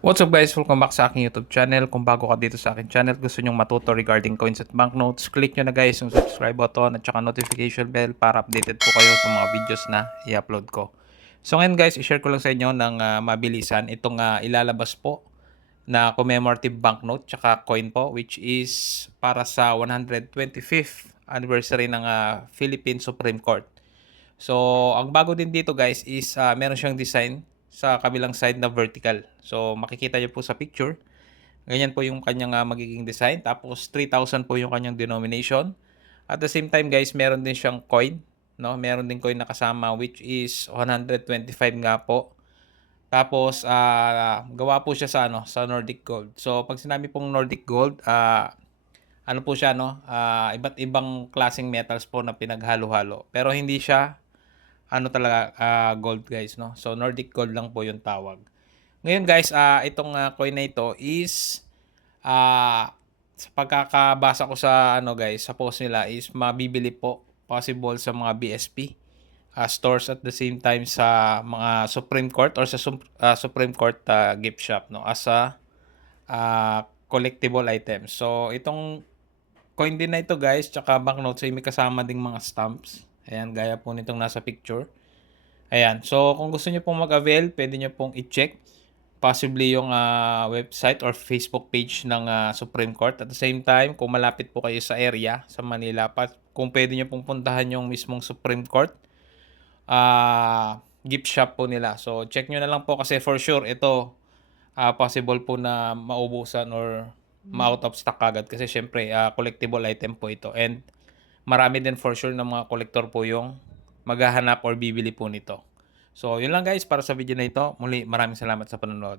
What's up guys? Welcome back sa aking YouTube channel. Kung bago ka dito sa aking channel, gusto nyong matuto regarding coins at banknotes, click nyo na guys yung subscribe button at saka notification bell para updated po kayo sa mga videos na i-upload ko. So ngayon guys, i-share ko lang sa inyo ng mabilisan itong ilalabas po na commemorative banknote tsaka coin po, which is para sa 125th anniversary ng Philippine Supreme Court. So, ang bago din dito guys is meron siyang design sa kabilang side na vertical. So, makikita niyo po sa picture. Ganyan po yung kanyang magiging design. Tapos, 3,000 po yung kanyang denomination. At the same time guys, meron din siyang coin. No? Meron din coin na kasama which is 125 nga po. Tapos, gawa po siya sa, sa Nordic Gold. So, pag sinabi pong Nordic Gold, ano po siya, no? Iba't ibang klaseng metals po na pinaghalo-halo. Pero hindi siya ano talaga gold guys, no? So Nordic gold lang po yung tawag. Ngayon guys, itong coin na ito is sa pagkakabasa ko sa ano guys, sa post nila is mabibili po possible sa mga BSP stores at the same time sa mga Supreme Court or sa Supreme Court gift shop, no, as a collectible item. So itong coin din na ito guys, tsaka banknotes ay may kasama ding mga stamps. Ayan, gaya po nitong nasa picture. Ayan. So, kung gusto niyo pong mag-avail, pwede niyo pong i-check possibly yung website or Facebook page ng Supreme Court. At the same time, kung malapit po kayo sa area, sa Manila, kung pwede niyo pong puntahan yung mismong Supreme Court, gift shop po nila. So, check nyo na lang po kasi for sure, ito possible po na maubusan or ma-out of stock agad. Kasi syempre, collectible item po ito. And marami din for sure na mga collector po yung maghahanap or bibili po nito. So, yun lang guys para sa video na ito. Muli, maraming salamat sa panonood.